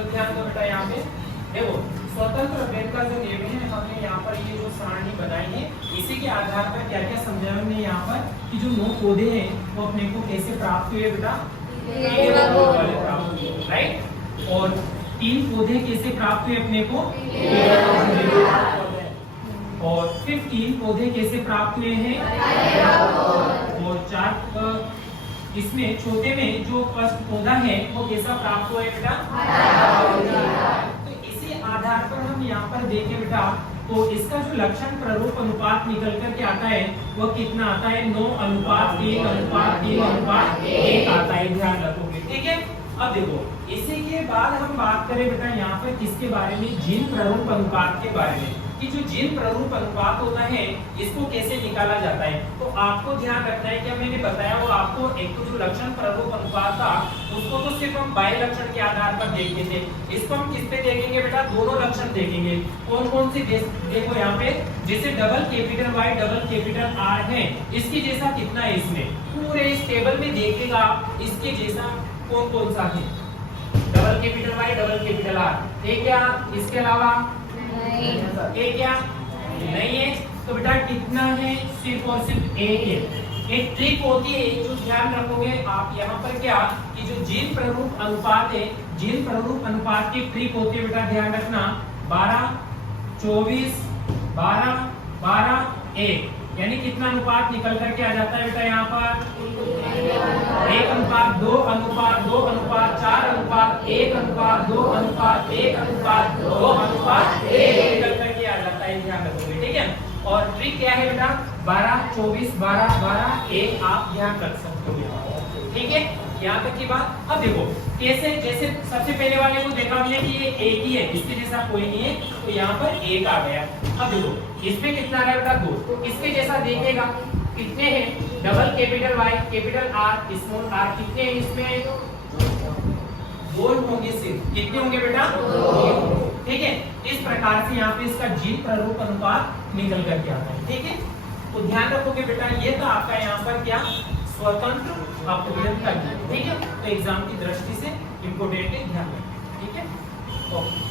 तो ध्यान दो बेटा यहाँ पे देखो स्वतंत्र अवयव का जो नियम है हमने यहाँ पर ये जो सारणी बनाई है इसी के आधार पर क्या क्या समझाया हमने यहाँ पर कि जो 9 पौधे हैं वो अपने को कैसे प्राप्त हुए बेटा राइट। और 3 पौधे कैसे प्राप्त हुए अपने को और फिर 3 पौधे कैसे प्राप्त हुए हैं और 4 इसमें छोटे में जो फर्स्ट पौधा है वो कैसा प्राप्त हुआ है बेटा तो इसी आधार पर हम यहाँ पर देखें बेटा तो इसका जो लक्षण प्ररूप अनुपात निकल कर के आता है वो कितना आता है 9:1:3:3:1 आता है, ध्यान रखोगे ठीक है। अब देखो इसी के बाद हम बात करें बेटा यहाँ पर किसके बारे में जीन प्ररूप अनुपात के बारे में कि जो जीन प्ररूप अनुपात होता है इसको कैसे निकाला जाता है। तो आपको ध्यान रखना है कि मैंने बताया वो आपको एक तो जो लक्षण प्ररूप अनुपात था उसको तो सिर्फ हम बाह्य लक्षण के आधार पर देखते थे, इसको हम किस पे देखेंगे बेटा दोनों लक्षण देखेंगे। कौन कौन से देखो यहाँ पे जैसे double capital Y double capital R है इसके जैसा कितना है इसमें पूरे इस टेबल में देखेगा इसके जैसा कौन कौन सा है double capital Y double capital R है क्या, इसके अलावा ए क्या नहीं है तो बेटा कितना है सिर्फ और सिर्फ ए है। एक ट्रिक होती है जो ध्यान रखोगे आप यहाँ पर क्या कि जो जीन प्ररूप अनुपात है जीन प्ररूप अनुपात की ट्रिक होती है बेटा ध्यान रखना 12:24:12:12:1 यानी कितना अनुपात निकल करके आ जाता है बेटा यहाँ पर 1:2:4:1:1:2:1:1:1 निकल करके आ जाता है, ध्यान रखोगे ठीक है। और ट्रिक क्या है बेटा 12:24:12:12:1 आप ध्यान रख सकते हो ठीक है। यहाँ तक की बात। अब देखो कैसे जैसे सबसे पहले वाले को देखा हमने कि ये एक ही है इसके जैसा कोई नहीं है तो यहाँ पर एक आ गया। अब देखो इसमें कितना आ गया बेटा 2 तो इसके जैसा देखेगा कितने हैं double capital Y capital R small r कितने हैं इसमें 2 होंगे सिर्फ कितने होंगे बेटा 2 ठीक है। इस प्रकार से यहाँ पे इसका जीन प्ररूप अनुपात निकल करके आता है ठीक है। तो ध्यान रखोगे बेटा ये तो आपका यहाँ पर क्या स्वतंत्र अपव्यय का ठीक है। तो एग्जाम की दृष्टि से इंपोर्टेंट है ध्यान रखना ठीक है। ओके।